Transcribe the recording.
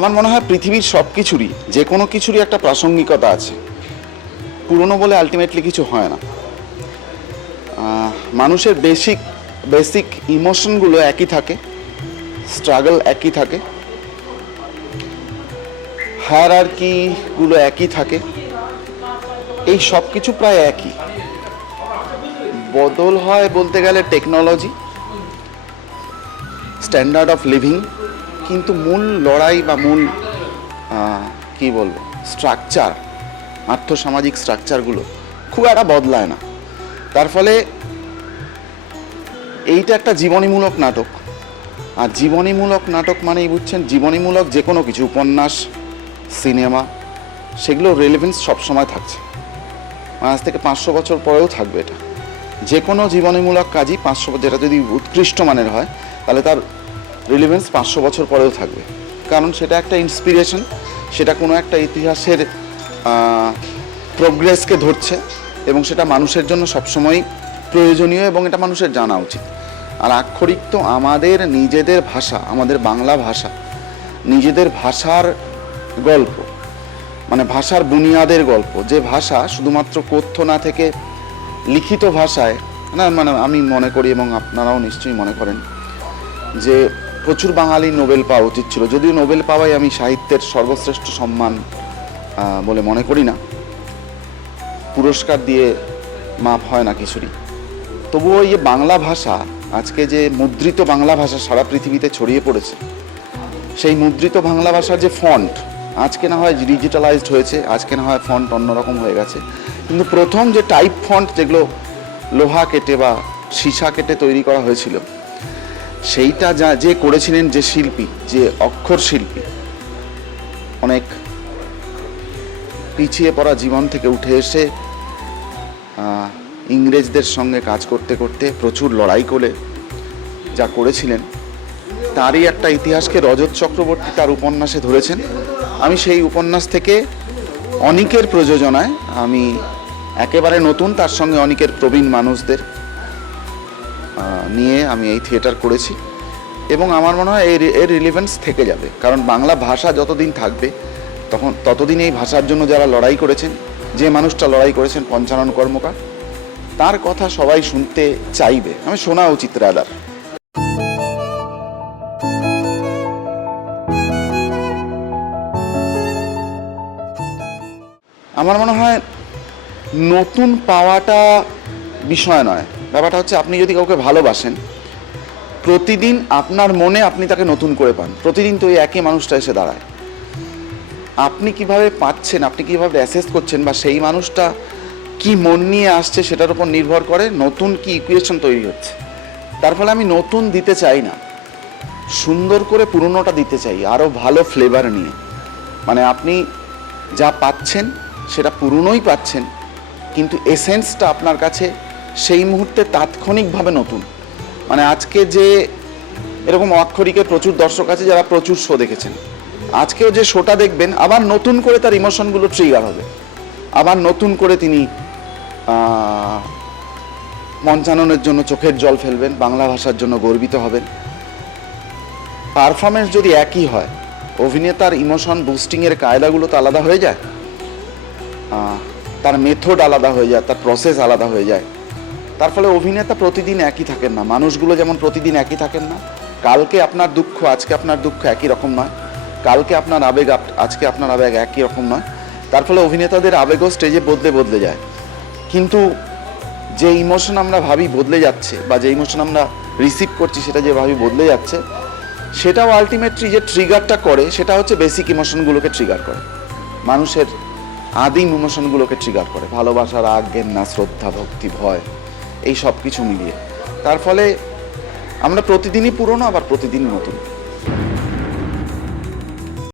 আমার মনে হয় পৃথিবীর সব কিছুরই, যে কোনো কিছুরই একটা প্রাসঙ্গিকতা আছে। পুরনো বলে আলটিমেটলি কিছু হয় না। মানুষের বেসিক ইমোশনগুলো একই থাকে, স্ট্রাগল একই থাকে, হায়ারার্কিগুলো একই থাকে, এই সব কিছু প্রায় একই। বদল হয় বলতে গেলে টেকনোলজি, স্ট্যান্ডার্ড অফ লিভিং, কিন্তু মূল লড়াই বা মূল কি বলবো স্ট্রাকচার, আর্থসামাজিক স্ট্রাকচারগুলো খুব একটা বদলায় না। তার ফলে এইটা একটা জীবনীমূলক নাটক। আর জীবনীমূলক নাটক মানেই বুঝছেন জীবনীমূলক যে কোনো কিছু, উপন্যাস, সিনেমা, সেগুলো রেলেভেন্স সবসময় থাকছে। আজ থেকে 500 বছর পরেও থাকবে। এটা যে কোনো জীবনীমূলক কাজই 500, যেটা যদি উৎকৃষ্ট মানের হয় তাহলে তার রিলেভেন্স 500 বছর পরেও থাকবে। কারণ সেটা একটা ইন্সপিরেশন, সেটা কোনো একটা ইতিহাসের প্রোগ্রেসকে ধরছে এবং সেটা মানুষের জন্য সবসময় প্রয়োজনীয় এবং এটা মানুষের জানা উচিত। আর আক্ষরিক তো আমাদের নিজেদের ভাষা, আমাদের বাংলা ভাষা, নিজেদের ভাষার গল্প, মানে ভাষার বুনিয়াদের গল্প, যে ভাষা শুধুমাত্র কথ্য না থেকে লিখিত ভাষায় না, মানে আমি মনে করি এবং আপনারাও নিশ্চয়ই মনে করেন যে প্রচুর বাঙালি নোবেল পাওয়া উচিত ছিল। যদিও নোবেল পাওয়াই আমি সাহিত্যের সর্বশ্রেষ্ঠ সম্মান বলে মনে করি না, পুরস্কার দিয়ে মাপ হয় না কিছুরই। তবুও এই বাংলা ভাষা, আজকে যে মুদ্রিত বাংলা ভাষা সারা পৃথিবীতে ছড়িয়ে পড়েছে, সেই মুদ্রিত বাংলা ভাষার যে ফন্ট, আজকে না হয় ডিজিটালাইজড হয়েছে, আজকে না হয় ফন্ট অন্যরকম হয়ে গেছে, কিন্তু প্রথম যে টাইপ ফন্ট যেগুলো লোহা কেটে বা সীসা কেটে তৈরি করা হয়েছিল, সেইটা যে করেছিলেন, যে শিল্পী, যে অক্ষর শিল্পী, অনেক পিছিয়ে পড়া জীবন থেকে উঠে এসে ইংরেজদের সঙ্গে কাজ করতে করতে প্রচুর লড়াই করে যা করেছিলেন, তারই একটা ইতিহাসকে রজত চক্রবর্তী তার উপন্যাসে ধরেছেন। আমি সেই উপন্যাস থেকে অনিকের প্রযোজনায়, আমি একেবারে নতুন, তার সঙ্গে অনিকের প্রবীণ মানুষদের নিয়ে আমি এই থিয়েটার করেছি এবং আমার মনে হয় এর রিলেভেন্স থেকে যাবে। কারণ বাংলা ভাষা যতদিন থাকবে ততদিন এই ভাষার জন্য যারা লড়াই করেছেন, যে মানুষটা লড়াই করেছেন পঞ্চানন কর্মকার, তার কথা সবাই শুনতে চাইবে, আমি শোনা উচিত রাদার। আমার মনে হয় নতুন পাওয়াটা বিষয় নয়, ব্যাপারটা হচ্ছে আপনি যদি কাউকে ভালোবাসেন, প্রতিদিন আপনার মনে আপনি তাকে নতুন করে পান। প্রতিদিন তো এই একই মানুষটা এসে দাঁড়ায়, আপনি কিভাবে পাচ্ছেন, আপনি কিভাবে অ্যাসেস করছেন, বা সেই মানুষটা কি মন নিয়ে আসছে সেটার উপর নির্ভর করে নতুন কি ইকুয়েশন তৈরি হচ্ছে। তার ফলে আমি নতুন দিতে চাই না, সুন্দর করে পুরনোটা দিতে চাই, আরও ভালো ফ্লেভার নিয়ে। মানে আপনি যা পাচ্ছেন সেটা পুরনোই পাচ্ছেন, কিন্তু এসেন্সটা আপনার কাছে সেই মুহূর্তে তাৎক্ষণিকভাবে নতুন। মানে আজকে যে এরকম অক্ষরিকের প্রচুর দর্শক আছে যারা প্রচুর শো দেখেছেন, আজকেও যে শোটা দেখবেন আবার নতুন করে তার ইমোশনগুলো ট্রিগার হবে, আবার নতুন করে তিনি পঞ্চাননের জন্য চোখের জল ফেলবেন, বাংলা ভাষার জন্য গর্বিত হবেন। পারফরমেন্স যদি একই হয়, অভিনেতার ইমোশন বুস্টিংয়ের কায়দাগুলো তো আলাদা হয়ে যায়, তার মেথড আলাদা হয়ে যায়, তার প্রসেস আলাদা হয়ে যায়। তার ফলে অভিনেতা প্রতিদিন একই থাকেন না, মানুষগুলো যেমন প্রতিদিন একই থাকেন না। কালকে আপনার দুঃখ আজকে আপনার দুঃখ একই রকম নয়, কালকে আপনার আবেগ আজকে আপনার আবেগ একই রকম নয়। তার ফলে অভিনেতাদের আবেগও স্টেজে বদলে যায়। কিন্তু যে ইমোশন আমরা ভাবি বদলে যাচ্ছে, বা যে ইমোশন আমরা রিসিভ করছি সেটা যে ভাবি বদলে যাচ্ছে, সেটাও আলটিমেটলি যে ট্রিগারটা করে সেটা হচ্ছে বেসিক ইমোশনগুলোকে ট্রিগার করে, মানুষের আদিম ইমোশনগুলোকে ট্রিগার করে, ভালোবাসা, রাগ, ঘেন্না, শ্রদ্ধা, ভক্তি, ভয়, এই সব কিছু মিলিয়ে। তার ফলে আমরা প্রতিদিনই পুরনো, আবার প্রতিদিনই নতুন।